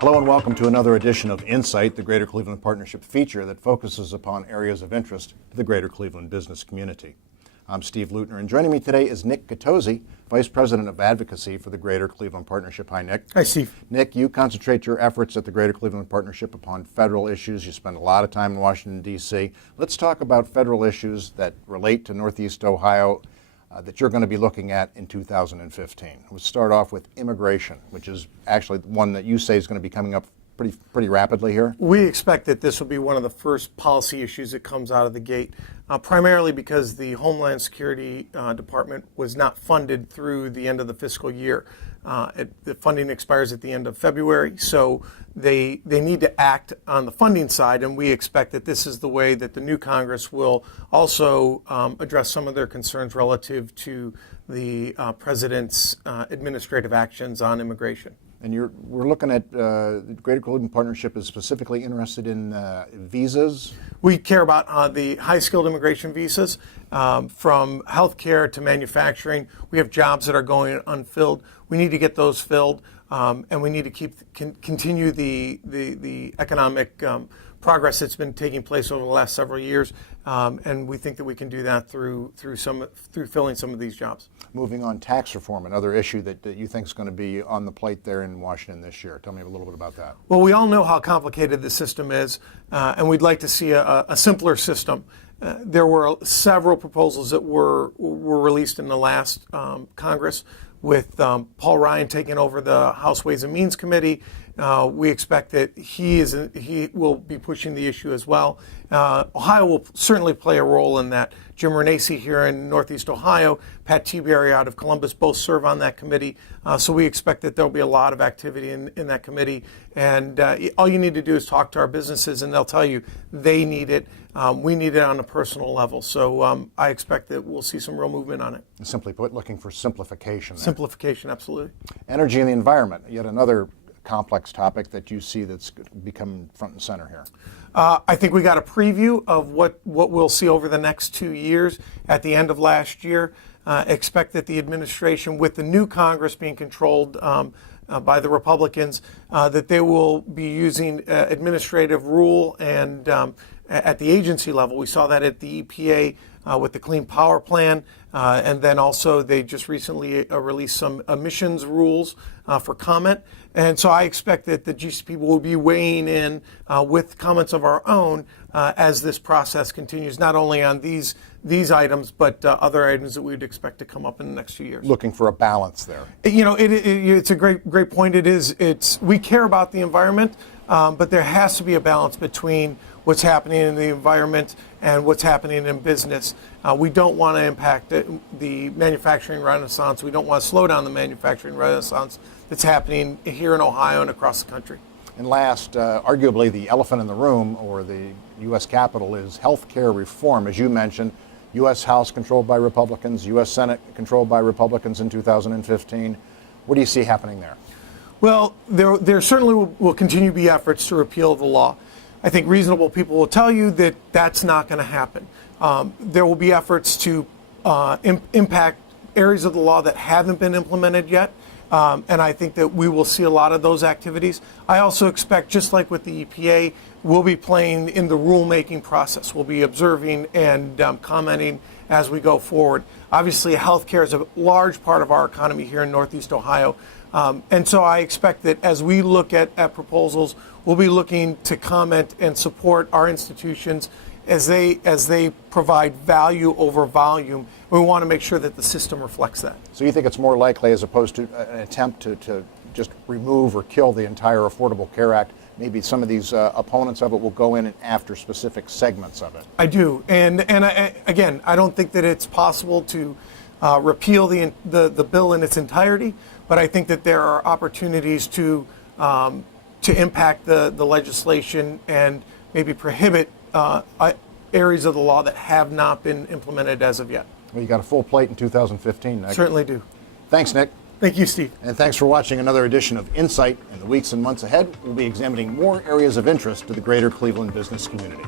Hello and welcome to another edition of Insight, the Greater Cleveland Partnership feature that focuses upon areas of interest to the Greater Cleveland business community. I'm Steve Lutner, and joining me today is Nick Gattosi, Vice President of Advocacy for the Greater Cleveland Partnership. Hi, Nick. Hi, Steve. Nick, you concentrate your efforts at the Greater Cleveland Partnership upon federal issues. You spend a lot of time in Washington, D.C. Let's talk about federal issues that relate to Northeast Ohio that you're going to be looking at in 2015. We'll start off with immigration, which is actually one that you say is going to be coming up pretty rapidly here. We expect that this will be one of the first policy issues that comes out of the gate, primarily because the Homeland Security Department was not funded through the end of the fiscal year. The funding expires at the end of February, so they need to act on the funding side, and we expect that this is the way that the new Congress will also address some of their concerns relative to the President's administrative actions on immigration. And we're looking at the Greater Cleveland Partnership is specifically interested in visas. We care about the high-skilled immigration visas, from healthcare to manufacturing. We have jobs that are going unfilled. We need to get those filled, and we need to continue the economic progress that's been taking place over the last several years, and we think that we can do that through filling some of these jobs. Moving on, tax reform, another issue that you think is going to be on the plate there in Washington this year. Tell me a little bit about that. Well, we all know how complicated the system is, and we'd like to see a simpler system. There were several proposals that were released in the last Congress, with Paul Ryan taking over the House Ways and Means Committee. We expect that he will be pushing the issue as well. Ohio will certainly play a role in that. Jim Renacci here in Northeast Ohio, Pat Tiberi out of Columbus, both serve on that committee. So we expect that there'll be a lot of activity in that committee. And all you need to do is talk to our businesses, and they'll tell you they need it. We need it on a personal level. So I expect that we'll see some real movement on it. Simply put, looking for simplification. Simplification, absolutely. Energy and the environment, yet another complex topic that you see that's become front and center here. I think we got a preview of what we'll see over the next 2 years. At the end of last year, expect that the administration, with the new Congress being controlled by the Republicans, that they will be using administrative rule and at the agency level. We saw that at the EPA with the Clean Power Plan, and then also they just recently released some emissions rules for comment. And so I expect that the GCP will be weighing in with comments of our own as this process continues, not only on these items, but other items that we would expect to come up in the next few years. Looking for a balance there. You know, it's a great point. We care about the environment, but there has to be a balance between what's happening in the environment and what's happening in business. We don't want to impact the manufacturing renaissance. We don't want to slow down the manufacturing renaissance that's happening here in Ohio and across the country. And last, arguably the elephant in the room, or the U.S. Capitol, is health care reform. As you mentioned, U.S. House controlled by Republicans, U.S. Senate controlled by Republicans in 2015. What do you see happening there? Well, there certainly will continue to be efforts to repeal the law. I think reasonable people will tell you that that's not going to happen. There will be efforts to impact areas of the law that haven't been implemented yet. And I think that we will see a lot of those activities. I also expect, just like with the EPA, we'll be playing in the rulemaking process. We'll be observing and commenting as we go forward. Obviously, healthcare is a large part of our economy here in Northeast Ohio. And so I expect that as we look at proposals, we'll be looking to comment and support our institutions as they provide value over volume. We want to make sure that the system reflects that. So you think it's more likely, as opposed to an attempt to just remove or kill the entire Affordable Care Act, maybe some of these opponents of it will go in and after specific segments of it? I do. And again, I don't think that it's possible to repeal the bill in its entirety, but I think that there are opportunities to impact the legislation and maybe prohibit areas of the law that have not been implemented as of yet. Well, you got a full plate in 2015, Nick. Certainly do. Thanks, Nick. Thank you, Steve. And thanks for watching another edition of Insight. In the weeks and months ahead, we'll be examining more areas of interest to the greater Cleveland business community.